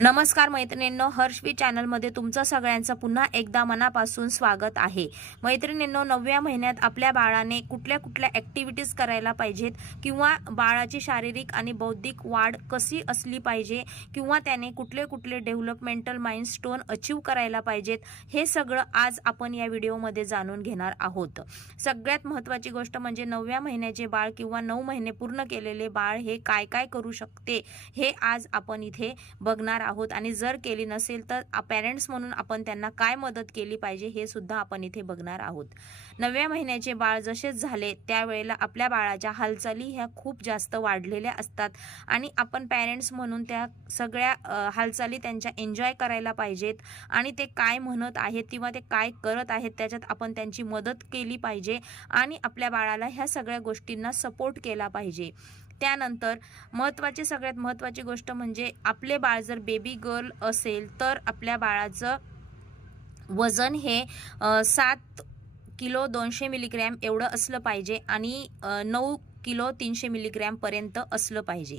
नमस्कार मैत्रिणींनो हर्षवी चॅनलमध्ये तुमचं सगळ्यांचं पुन्हा एकदा मनापासून स्वागत आहे. मैत्रिणींनो नवव्या महिन्यात आपल्या बाळाने कुठल्या कुठल्या ॲक्टिव्हिटीज करायला पाहिजेत किंवा बाळाची शारीरिक आणि बौद्धिक वाढ कशी असली पाहिजे किंवा त्याने कुठले कुठले डेव्हलपमेंटल माइलस्टोन अचीव करायला पाहिजेत हे सगळं आज आपण या व्हिडिओमध्ये जाणून घेणार आहोत. सगळ्यात महत्त्वाची गोष्ट म्हणजे नवव्या महिन्याचे बाळ किंवा नऊ महिने पूर्ण केलेले बाळ हे काय काय करू शकते हे आज आपण इथे बघणार आहोत आणि जर केली नसेल तर पॅरेंट्स म्हणून आपण त्यांना काय मदत केली पाहिजे हे सुद्धा आपण इथे बघणार आहोत. नवव्या महिन्याचे बाळ जसेच झाले त्यावेळेला आपल्या बाळाच्या हालचाली ह्या खूप जास्त वाढलेल्या असतात आणि आपण पॅरेंट्स म्हणून त्या सगळ्या हालचाली त्यांच्या एन्जॉय करायला पाहिजेत आणि ते काय म्हणत आहेत किंवा ते काय करत आहेत त्याच्यात आपण त्यांची मदत केली पाहिजे आणि आपल्या बाळाला ह्या सगळ्या गोष्टींना सपोर्ट केला पाहिजे. त्यानंतर महत्त्वाची सगळ्यात महत्त्वाची गोष्ट म्हणजे आपले बाळ जर बेबी गर्ल असेल तर आपल्या बाळाचं वजन हे सात किलो दोनशे मिलीग्रॅम एवढं असलं पाहिजे आणि नऊ किलो तीनशे मिलीग्रॅमपर्यंत असलं पाहिजे.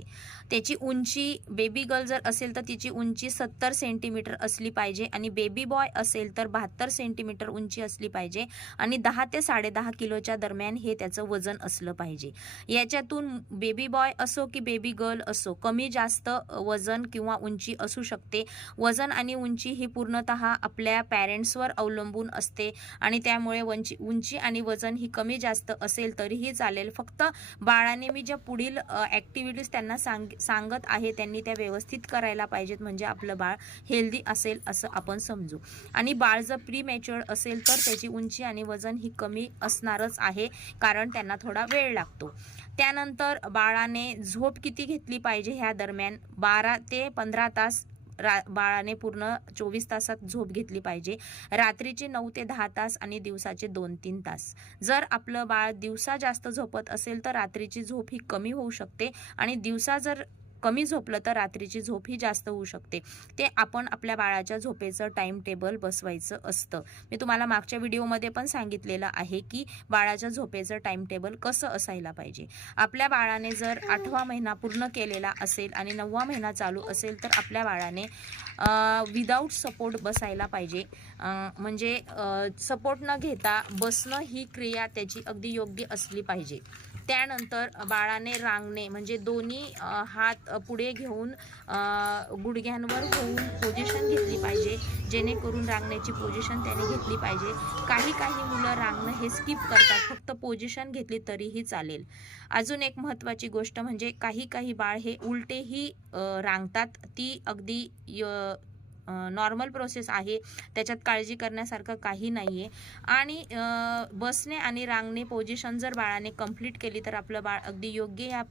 त्याची उंची बेबी गर्ल जर असेल तर तिची उंची सत्तर सेंटीमीटर असली पाहिजे आणि बेबी बॉय असेल तर बहात्तर सेंटीमीटर उंची असली पाहिजे आणि दहा ते साडेदहा किलोच्या दरम्यान हे त्याचं वजन असलं पाहिजे. याच्यातून बेबी बॉय असो की बेबी गर्ल असो कमी जास्त वजन किंवा उंची असू शकते. वजन आणि उंची ही पूर्णत आपल्या पॅरेंट्सवर अवलंबून असते आणि त्यामुळे वंची उंची आणि वजन ही कमी जास्त असेल तरीही चालेल. फक्त बाळाने मी ज्या पुढील ॲक्टिव्हिटीज त्यांना सांग सांगत आहे त्यांनी त्या व्यवस्थित करायला पाहिजेत म्हणजे आपलं बाळ हेल्दी असेल असं आपण समजू. आणि बाळ जर प्रीमॅच्युअर असेल तर त्याची उंची आणि वजन ही कमी असणारच आहे कारण त्यांना थोडा वेळ लागतो. त्यानंतर बाळाने झोप किती घेतली पाहिजे ह्या दरम्यान? बारा ते पंधरा तास रा बाळाने पूर्ण चोवीस तासात झोप घेतली पाहिजे. रात्रीचे नऊ ते दहा तास आणि दिवसाचे दोन तीन तास. जर आपलं बाळ दिवसा जास्त झोपत असेल तर रात्रीची झोप ही कमी होऊ शकते. आणि दिवसा जर कमी झोपलं तर रात्रीची झोप ही जास्त होऊ शकते. ते आपण आपल्या बाळाच्या झोपेचं टाइम टेबल बसवायचं असतं. मी तुम्हाला मागच्या व्हिडिओमध्ये पण सांगितलेलं आहे की बाळाच्या झोपेचं टाइम टेबल कसं असायला पाहिजे. आपल्या बाळाने जर आठवा महिना पूर्ण केलेला असेल आणि नववा महिना चालू असेल तर आपल्या बाळाने विदाऊट सपोर्ट बसायला पाहिजे. म्हणजे सपोर्ट न घेता बसणं ही क्रिया त्याची अगदी योग्य असली पाहिजे. त्यानंतर बाळाने रांगणे म्हणजे दोन्ही हात पुढे घेऊन गुडघ्यांवर होऊन पोझिशन घेतली पाहिजे. जेणेकरून रांगण्याची पोझिशन त्याने घेतली पाहिजे. काही काही मुलं रांगणं हे स्किप करतात. फक्त पोझिशन घेतली तरीही चालेल. अजून एक महत्त्वाची गोष्ट म्हणजे काही काही बाळ हे उलटेही रांगतात. ती अगदी य- नॉर्मल प्रोसेस आहे. त्याच्यात काळजी करण्यासारखं काही नाही आहे आणि बसने बसणे आणि रांगणे पोझिशन जर बाळाने कंप्लीट केली तर आपलं बाळ अगदी योग्य या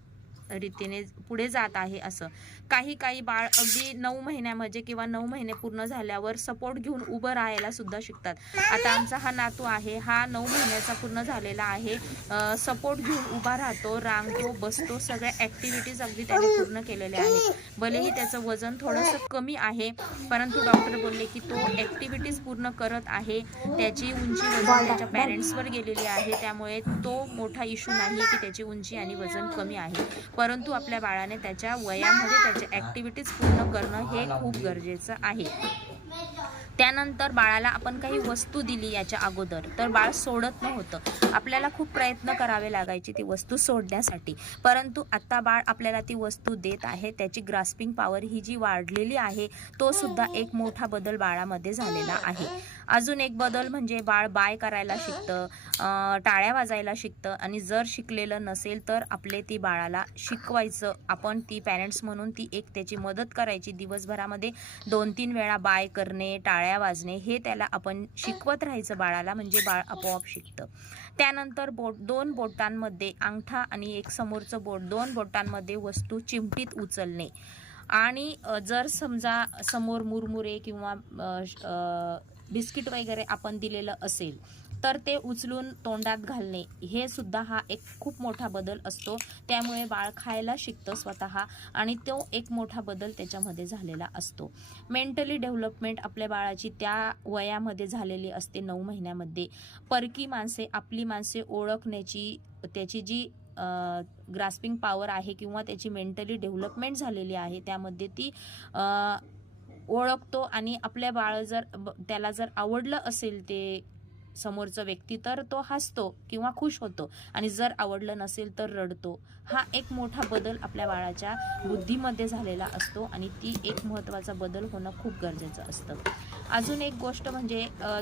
रीतीने पुढे जात आहे असं. काही काही बाळ अगदी नऊ महिन्यामध्ये म्हणजे किंवा नऊ महिने पूर्ण झाल्यावर सपोर्ट घेऊन उभं राहायला सुद्धा शिकतात. आता आमचा हा नातू आहे हा नऊ महिन्याचा पूर्ण झालेला आहे. सपोर्ट घेऊन उभा राहतो रांगतो बसतो सगळ्या ॲक्टिव्हिटीज अगदी त्याने पूर्ण केलेल्या आहेत. भलेही त्याचं वजन थोडंसं कमी आहे परंतु डॉक्टर बोलले की तो ॲक्टिव्हिटीज पूर्ण करत आहे. त्याची उंची वजन त्याच्या पॅरेंट्सवर गेलेली आहे त्यामुळे तो मोठा इश्यू नाही की त्याची उंची आणि वजन कमी आहे. परंतु आपल्या बाळाने त्याच्या वयामध्ये त्याच्या ॲक्टिव्हिटीज पूर्ण करणं हे खूप गरजेचं आहे. त्यानंतर बाळाला आपण काही वस्तू दिली याच्या अगोदर तर बाळ सोडत नव्हतं. आपल्याला खूप प्रयत्न करावे लागायचे ती वस्तू सोडण्यासाठी. परंतु आता बाळ आपल्याला ती वस्तू देत आहे त्याची ग्रास्पिंग पॉवर ही जी वाढलेली आहे तो सुद्धा एक मोठा बदल बाळामध्ये झालेला आहे. अजून एक बदल म्हणजे बाळ बाय करायला शिकतं टाळ्या वाजायला शिकतं आणि जर शिकलेलं नसेल तर आपले ती बाळाला शिकवायचं. आपण ती पॅरेंट्स म्हणून ती एक त्याची मदत करायची. दिवसभरामध्ये दोन तीन वेळा बाय करणे टाळ्या वाजणे हे त्याला आपण शिकवत राहायचं बाळाला म्हणजे बाळ आपोआप शिकतं. त्यानंतर बोट दोन बोटांमध्ये अंगठा आणि एक समोरचं बोट दोन बोटांमध्ये वस्तू चिमटीत उचलणे. आणि जर समजा समोर मुरमुरे किंवा बिस्किट वगैरे आपण दिलेलं असेल तर ते उचलून तोंडात घालणे हे सुद्धा हा एक खूप मोठा बदल असतो. त्यामुळे बाळ खायला शिकतं स्वतः आणि तो एक मोठा बदल त्याच्यामध्ये झालेला असतो. मेंटली डेव्हलपमेंट आपल्या बाळाची त्या वयामध्ये झालेली असते नऊ महिन्यामध्ये. परकी माणसे आपली माणसे ओळखण्याची त्याची जी ग्रास्पिंग पॉवर आहे किंवा त्याची मेंटली डेव्हलपमेंट झालेली आहे त्यामध्ये ती ओळखतो आणि आपल्या बाळ जर ब- त्याला जर आवडलं असेल ते समोरचा व्यक्ती तर तो हसतो किंवा खुश होतो आणि जर आवडलं नसेल तर रडतो. हा एक मोठा बदल आपल्या बाळाच्या बुद्धीमध्ये झालेला असतो आणि ती एक महत्त्वाचा बदल होणं खूप गरजेचं असतं. अजून एक गोष्ट म्हणजे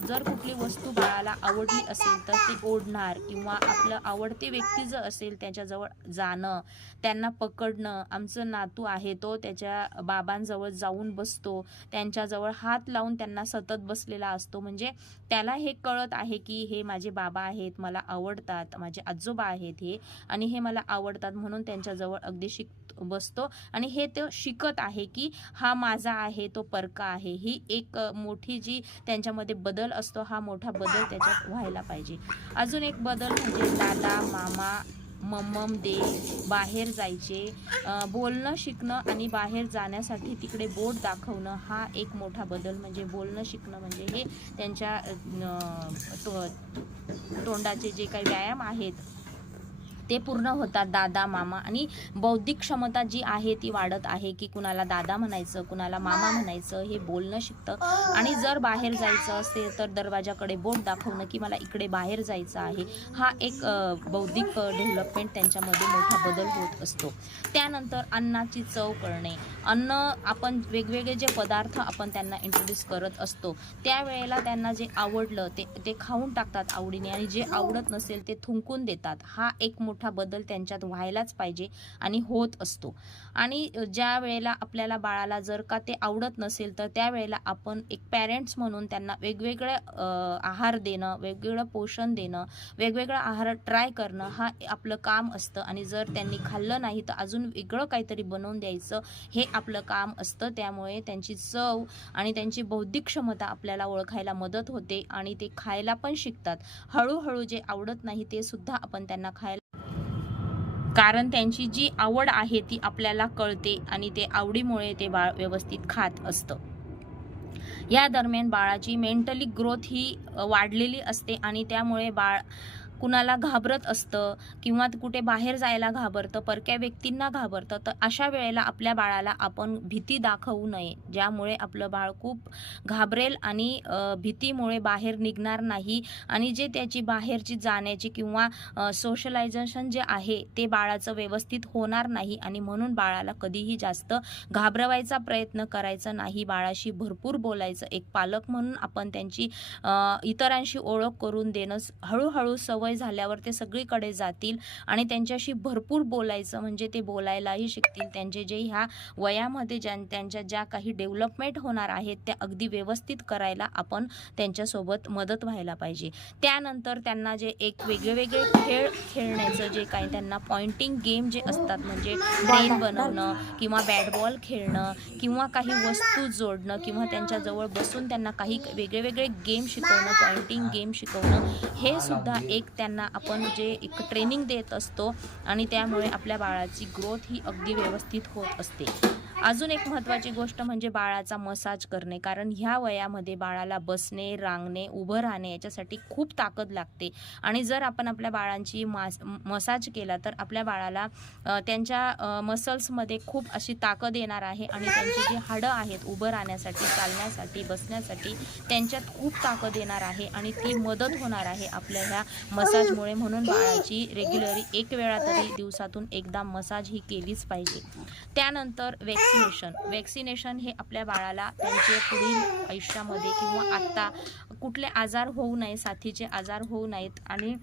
जर कुठली वस्तू बाळाला आवडली असेल तर ती ओढणार किंवा आपलं आवडते व्यक्ती जर असेल त्याच्याजवळ जाणं त्यांना पकडणं आमचं नातू आहे तो त्याच्या बाबांजवळ जाऊन बसतो त्यांच्याजवळ हात लावून त्यांना सतत बसलेला असतो. म्हणजे त्याला हे कळत आहे आहे की हे माझे बाबा आहेत मला आवडतात माझे आजोबा आहेत हे आणि हे मला आवडतात म्हणून त्यांच्याजवळ अगदी शिक बसतो. आणि हे तो शिकत आहे की हा माझा आहे तो परका आहे. ही एक मोठी जी त्यांच्यामध्ये बदल असतो हा मोठा बदल त्याच्यात व्हायला पाहिजे. अजून एक बदल म्हणजे दादा मामा मम्मम दे बाहेर जायचे. बोलणं शिकणं आणि बाहेर जाण्यासाठी तिकडे बोट दाखवणं हा एक मोठा बदल. म्हणजे बोलणं शिकणं म्हणजे हे त्यांच्या तो- तोंडाचे जे काही व्यायाम आहेत ते पूर्ण होतात दादा मामा. आणि बौद्धिक क्षमता जी आहे ती वाढत आहे की कुणाला दादा म्हणायचं कुणाला मामा म्हणायचं हे बोलणं शिकतं. आणि जर बाहेर जायचं असेल तर दरवाजाकडे बोट दाखवणं की मला इकडे बाहेर जायचं आहे हा एक बौद्धिक डेव्हलपमेंट त्यांच्यामध्ये मोठा बदल होत असतो. त्यानंतर अन्नाची चव करणे. अन्न आपण वेगवेगळे जे पदार्थ आपण त्यांना इंट्रोड्यूस करत असतो त्यावेळेला त्यांना जे आवडलं ते ते खाऊन टाकतात आवडीने. आणि जे आवडत नसेल ते थुंकून देतात. हा एक मोठा मोठा बदल त्यांच्यात व्हायलाच पाहिजे आणि होत असतो. आणि ज्या वेळेला आपल्याला बाळाला जर का ते आवडत नसेल तर त्यावेळेला आपण एक पॅरेंट्स म्हणून त्यांना वेगवेगळे आहार देणं वेगवेगळं पोषण देणं वेगवेगळं आहार ट्राय करणं हा आपलं काम असतं. आणि जर त्यांनी खाल्लं नाही तर अजून वेगळं काहीतरी बनवून द्यायचं हे आपलं काम असतं. त्यामुळे त्यांची चव आणि त्यांची बौद्धिक क्षमता आपल्याला ओळखायला मदत होते आणि ते खायला पण शिकतात. हळूहळू जे आवडत नाही ते सुद्धा आपण त्यांना खायला कारण त्यांची जी आवड आहे ती आपल्याला कळते आणि ते आवडीमुळे ते बाळ व्यवस्थित खात असतं. या दरम्यान बाळाची मेंटली ग्रोथ ही वाढलेली असते आणि त्यामुळे बाळ कुणाला घाबरत असतं किंवा कुठे बाहेर जायला घाबरतं परक्या व्यक्तींना घाबरतं तर अशा वेळेला आपल्या बाळाला आपण भीती दाखवू नये ज्यामुळे आपलं बाळ खूप घाबरेल आणि भीतीमुळे बाहेर निघणार नाही आणि जे त्याची बाहेरची जाण्याची किंवा सोशलायझेशन जे आहे ते बाळाचं व्यवस्थित होणार नाही आणि म्हणून बाळाला कधीही जास्त घाबरवायचा प्रयत्न करायचा नाही. बाळाशी भरपूर बोलायचं एक पालक म्हणून आपण त्यांची इतरांशी ओळख करून देणं हळूहळू सवय झाल्यावर ते सगळीकडे जातील आणि त्यांच्याशी भरपूर बोलायचं म्हणजे ते बोलायलाही शिकतील. त्यांचे जे ह्या वयामध्ये ज्या त्यांच्या ज्या काही डेव्हलपमेंट होणार आहेत त्या अगदी व्यवस्थित करायला आपण त्यांच्यासोबत मदत व्हायला पाहिजे. त्यानंतर त्यांना जे एक वेगळे वेगळे खेळ खेळण्याचं जे काही त्यांना पॉइंटिंग गेम जे असतात म्हणजे ट्रेन बनवणं किंवा बॅट बॉल खेळणं किंवा काही वस्तू जोडणं किंवा त्यांच्याजवळ बसून त्यांना काही वेगळे वेगळे गेम शिकवणं पॉइंटिंग गेम शिकवणं हे सुद्धा एक त्यांना आपण जे एक ट्रेनिंग देत असतो आणि त्यामुळे आपल्या बाळाची ग्रोथ ही अगदी व्यवस्थित होत असते. अजून एक महत्त्वाची गोष्ट म्हणजे बाळाचा मसाज करणे. कारण ह्या वयामध्ये बाळाला बसणे रांगणे उभं राहणे याच्यासाठी खूप ताकद लागते. आणि जर आपण आपल्या बाळांची मास मसाज केला तर आपल्या बाळाला त्यांच्या मसल्समध्ये खूप अशी ताकद येणार आहे आणि त्यांची जी हाडं आहेत उभं राहण्यासाठी चालण्यासाठी बसण्यासाठी त्यांच्यात खूप ताकद येणार आहे आणि ती मदत होणार आहे आपल्या ह्या मसाजमुळे. म्हणून बाळाची रेग्युलरी एक वेळा तरी दिवसातून एकदा मसाज ही केलीच पाहिजे. त्यानंतर वॅक्सिनेशन वॅक्सिनेशन हे आपल्या बाळाला त्यांचे पुढील आयुष्यामध्ये किंवा आत्ता कुठले आजार होऊ नये साथीचे आजार होऊ नयेत आणि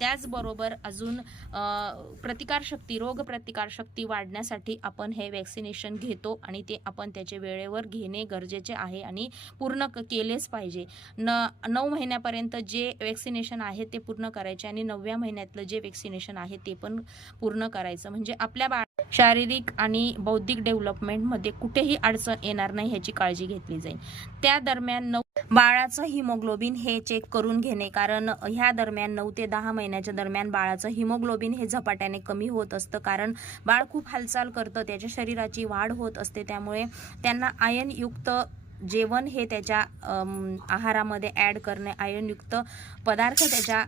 त्याचबरोबर अजून प्रतिकारशक्ती रोग प्रतिकारशक्ती वाढण्यासाठी आपण हे वॅक्सिनेशन घेतो आणि ते आपण त्याचे वेळेवर घेणे गरजेचे आहे आणि पूर्ण क- केलेच पाहिजे. न नऊ महिन्यापर्यंत जे वॅक्सिनेशन आहे ते पूर्ण करायचे आणि नवव्या महिन्यातलं जे वॅक्सिनेशन आहे ते पण पूर्ण करायचं. म्हणजे आपल्या बाळ शारीरिक आणि बौद्धिक डेव्हलपमेंटमध्ये कुठेही अडचण येणार नाही ह्याची काळजी घेतली जाईल. त्या दरम्यान नऊ बाळाचं हिमोग्लोबिन हे चेक करून घेणे कारण ह्या दरम्यान नऊ ते दहा महिन्याच्या दरम्यान बाळाचं हिमोग्लोबिन हे झपाट्याने कमी होत असतं कारण बाळ खूप हालचाल करतं त्याच्या शरीराची वाढ होत असते त्यामुळे त्यांना आयनयुक्त जेवण हे त्याच्या आहारामध्ये ॲड करणे आयनयुक्त पदार्थ त्याच्या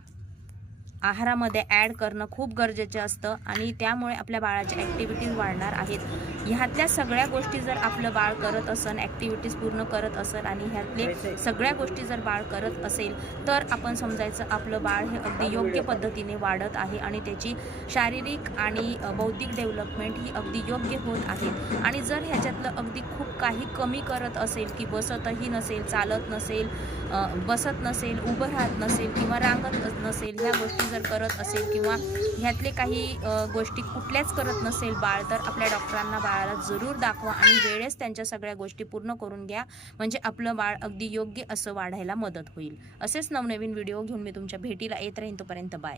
आहारामध्ये ॲड करणं खूप गरजेचं असतं आणि त्यामुळे आपल्या बाळाच्या ॲक्टिव्हिटीज वाढणार आहेत. ह्यातल्या सगळ्या गोष्टी जर आपलं बाळ करत असेल ॲक्टिव्हिटीज पूर्ण करत असेल आणि ह्यातले सगळ्या गोष्टी जर बाळ करत असेल तर आपण समजायचं आपलं बाळ हे अगदी योग्य पद्धतीने वाढत आहे आणि त्याची शारीरिक आणि बौद्धिक डेव्हलपमेंट ही अगदी योग्य होत आहे. आणि जर ह्याच्यातलं अगदी खूप काही कमी करत असेल की बसतही नसेल चालत नसेल बसत नसेल उभं राहत नसेल किंवा रांगत नसेल ह्या गोष्टी जर करत असेल किंवा ह्यातले काही गोष्टी कुठल्याच करत नसेल बाळ तर आपल्या डॉक्टरांना बाळाला जरूर दाखवा आणि वेळेस त्यांच्या सगळ्या गोष्टी पूर्ण करून घ्या. म्हणजे आपलं बाळ अगदी योग्य असं वाढायला मदत होईल. असेच नवनवीन व्हिडिओ घेऊन मी तुमच्या भेटीला येत राहीन तोपर्यंत बाय.